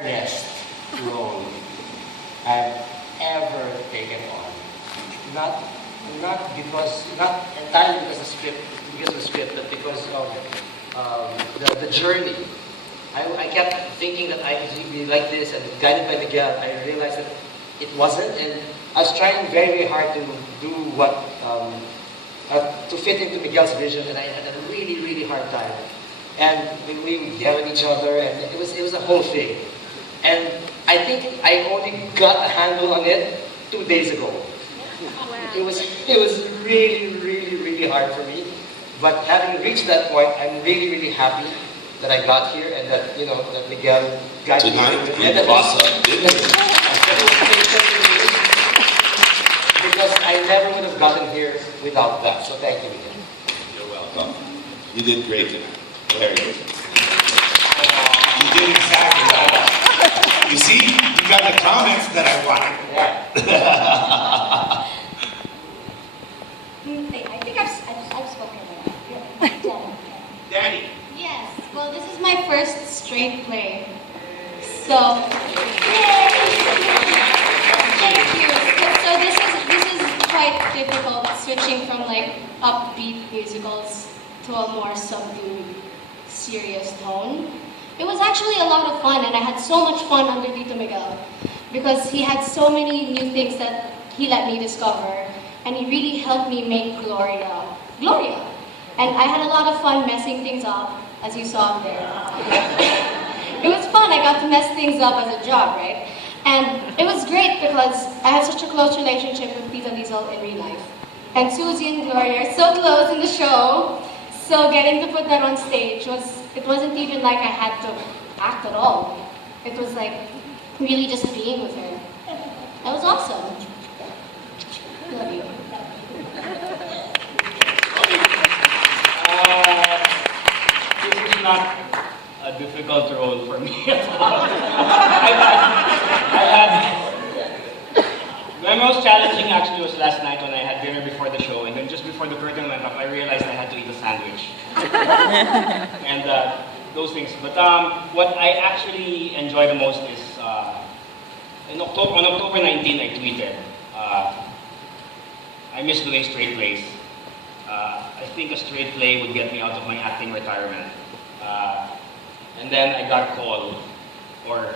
Hardest role I've ever taken on. Not not entirely because of the script, but because of the journey. I kept thinking that I was really like this and guided by Miguel. I realized that it wasn't, and I was trying very, very hard to do what to fit into Miguel's vision, and I had a really, really hard time. And we would yell at each other, and it was a whole thing. And I think I only got a handle on it 2 days ago. It was really, really, really hard for me. But having reached that point, I'm really, really happy that I got here and that that Miguel guided me. Tonight, we blossomed, didn't we? Because I never would have gotten here without that. So thank you, Miguel. You're welcome. You did great tonight. Very good. You did exactly that. You see, you got the comments that I wanted. Yeah. I think I've spoken about. Danny. Yes. Well, this is my first straight play. So, yay! Thank you. So this is quite difficult, switching from like upbeat musicals to a more subdued, serious tone. It was actually a lot of fun, and I had so much fun under Tito Miguel because he had so many new things that he let me discover, and he really helped me make Gloria. And I had a lot of fun messing things up, as you saw there. It was fun. I got to mess things up as a job, right? And it was great because I have such a close relationship with Tita Diesel in real life. And Susie and Gloria are so close in the show. So getting to put that on stage it wasn't even like I had to act at all. It was like really just being with her. That was awesome. Love you. This is not a difficult role for me at all. My most challenging actually was last night when I had dinner before the show, and then just before the curtain went up, I realized I had to eat a sandwich. And those things. But what I actually enjoy the most is, on October 19, I tweeted, I miss doing straight plays. I think a straight play would get me out of my acting retirement. And then I got a call, or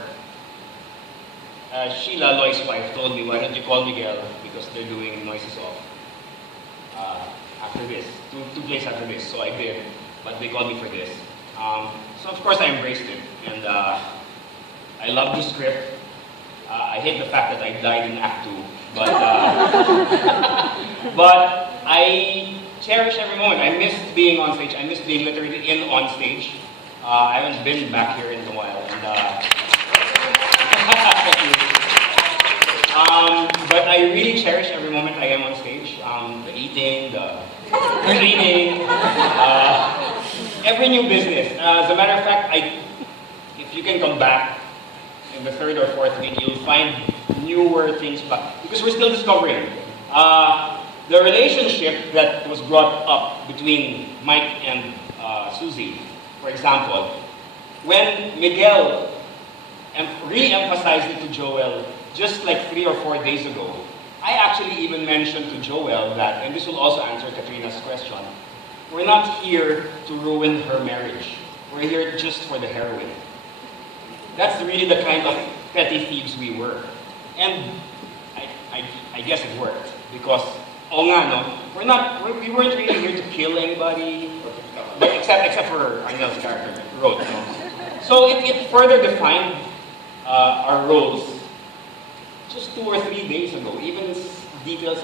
Sheila, Loy's wife, told me, why don't you call Miguel, because they're doing Noises Off after this, two plays after this. So I did, but they called me for this. So of course I embraced it, and I love the script. I hate the fact that I died in Act 2, but but I cherish every moment. I missed being on stage. I missed being literally on stage. I haven't been back here in a while, and but I really cherish every moment I am on stage. The eating, the cleaning, every new business. As a matter of fact, if you can come back in the third or fourth week, you'll find newer things back, because we're still discovering. The relationship that was brought up between Mike and Susie, for example, when Miguel re-emphasized it to Joel just like 3 or 4 days ago, I actually even mentioned to Joel that, and this will also answer Katrina's question, we're not here to ruin her marriage. We're here just for the heroine. That's really the kind of petty thieves we were. And I guess it worked, because we weren't really here to kill anybody, but except for Arnel's character, Rhodes. So it further defined our roles just 2 or 3 days ago, even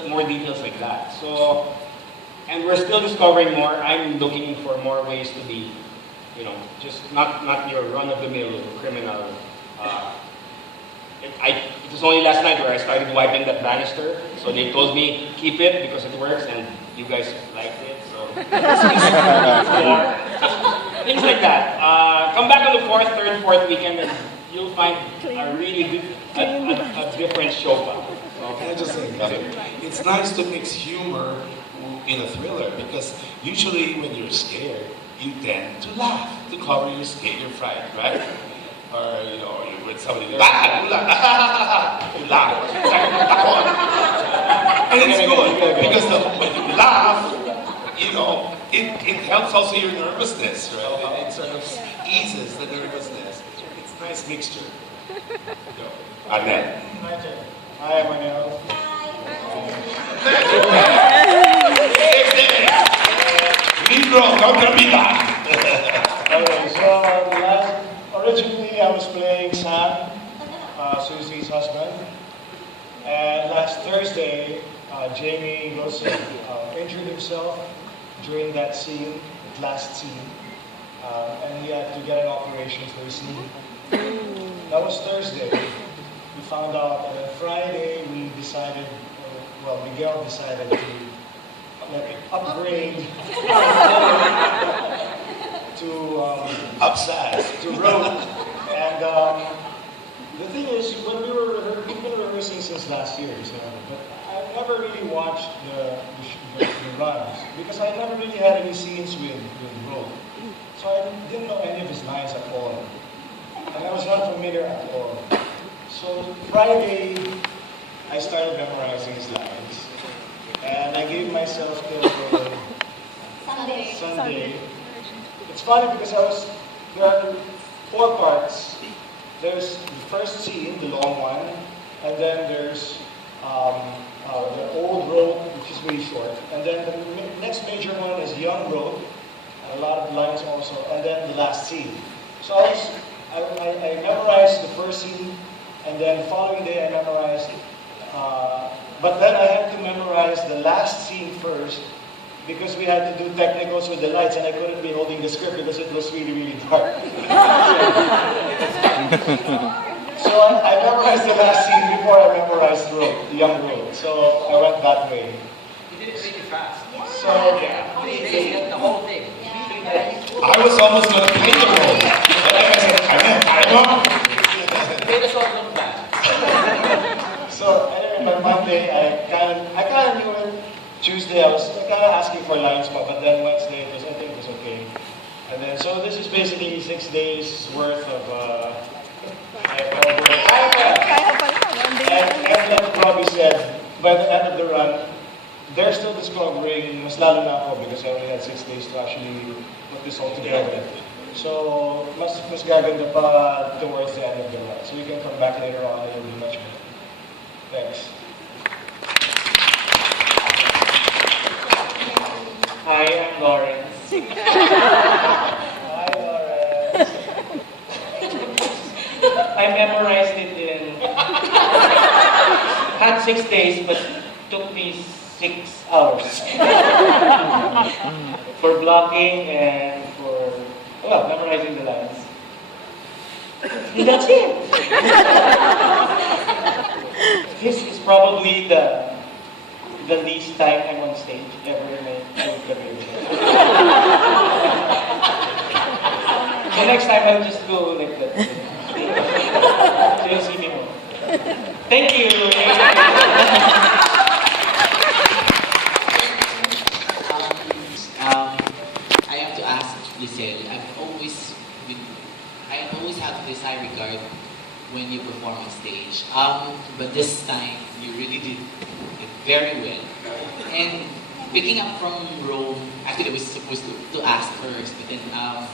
more details like that. So, and we're still discovering more. I'm looking for more ways to be, just not your run-of-the-mill criminal. It was only last night where I started wiping that banister, so they told me, keep it because it works, and you guys liked it, so things like that. Come back on the third, fourth weekend, and you'll find a really a different show. Well, can I just say something? It's nice to mix humor in a thriller, because usually when you're scared, you tend to laugh to cover your fright, right? Or, you know, you're with somebody, you laugh. You laugh. And it's good, because when you laugh, you know, it helps also your nervousness, right? It sort of eases the nervousness. It's a nice mixture. Annette. Hi, Manel. Libro, contrabida. Okay, so originally I was playing Sam, Susie's husband. And last Thursday, Jamie Wilson injured himself during that scene, that last scene. And he had to get an operation for his knee. That was Thursday. We found out, and then Friday we decided, Miguel decided to upgrade to Upsize. to road. And the thing is, when we've been rehearsing since last year, so, but I never really watched the runs because I never really had any scenes with Road. So I didn't know any of his lines at all. And I was not familiar at all. So Friday, I started memorizing his lines. And I gave myself till Sunday. It's funny because there are 4 parts. There's the first scene, the long one, and then there's the old road, which is really short. And then the next major one is young road, and a lot of lines also, and then the last scene. So I memorized the first scene, and then the following day I memorized, but then I had to memorize the last scene first, because we had to do technicals with the lights, and I couldn't be holding the script because it was really, really dark. So I memorized the last scene before I memorized the young road. So I went that way. You did it really fast. So Yeah. 3 days, the whole thing. I was almost going to play the role. But like I said, I know. Made us all look bad. So anyway, by Monday, I kind of knew it. Tuesday, I was kind of asking for lines, but then Wednesday, I think it was okay. And then, so this is basically 6 days worth of work. And like Robbie said, by the end of the run, they're still discovering, mas lalo na ako because I only had 6 days to actually put this all together. So, mas gaganda pa towards the end of the run. So we can come back later on and it'll be much better. Thanks. Hi, I'm Lawrence. Hi, Lawrence. I memorized it in... had 6 days, but took me 6 hours. For blocking and for, memorizing the lines. And that's it. This is probably the least time I'm on stage ever in my whole career. So next time I'll just go like that. So you'll see me more. Thank you. I have to ask Lisel, I always have this high regard when you perform on stage. But this time you really did it very well. And picking up from Rome, actually I was supposed to ask first, but then I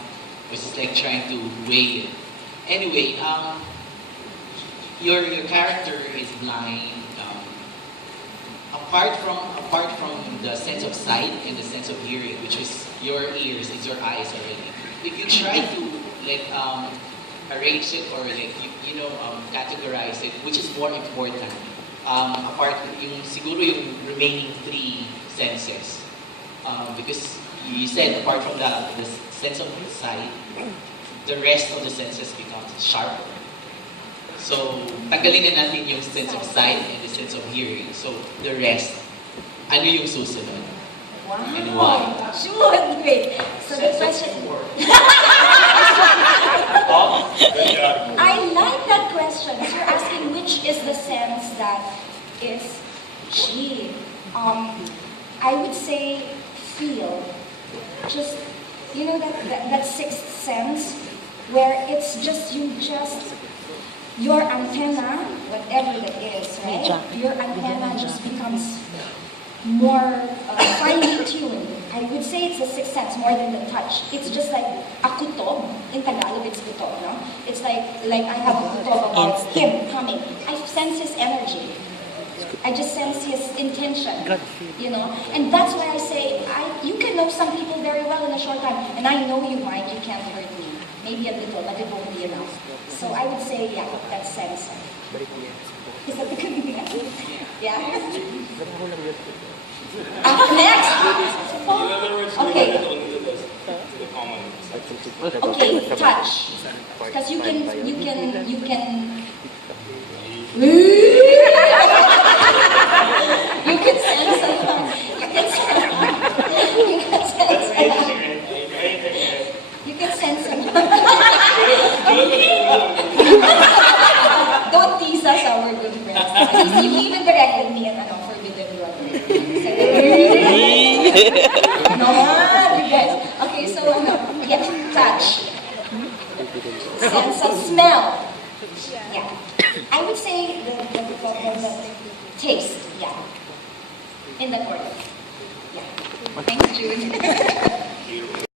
was just like trying to weigh it. Anyway, your character is blind. Apart from the sense of sight and the sense of hearing, which is your ears, is your eyes already. If you try to like arrange it or like categorize it, which is more important, apart yung siguro yung remaining 3 senses, because you said apart from the sense of sight, the rest of the senses becomes sharper. So, tanggalin na natin yung sense of sight and the sense of hearing. So, the rest, ano yung susunod? Wow. And why? Sure, wait. So the question... I like that question. So you're asking which is the sense that is G. I would say feel. Just, that sixth sense where it's just your antenna, whatever that is, right? Your antenna just becomes more finely tuned. I would say it's a sixth sense more than the touch. It's just like a kutob. In Tagalog, it's kutob, no? It's like I have a kutob about him coming. I sense his energy. I just sense his intention, you know? And that's why I say, you can know some people very well in a short time, and I know you, Mike, you can't hurt me. Maybe a little, but it won't be enough. So I would say, yeah, that's sense. Is that the good answer? Yeah? Next! Okay. Okay, touch. Because you can you can sense someone. You can sense someone. Don't tease us, our good friends. You even corrected me and forbidden brother. No, you guys. Okay, so yeah, touch. Sense of smell. Yeah. I would say the taste, yeah. In the corner. Yeah. Thanks, Jude.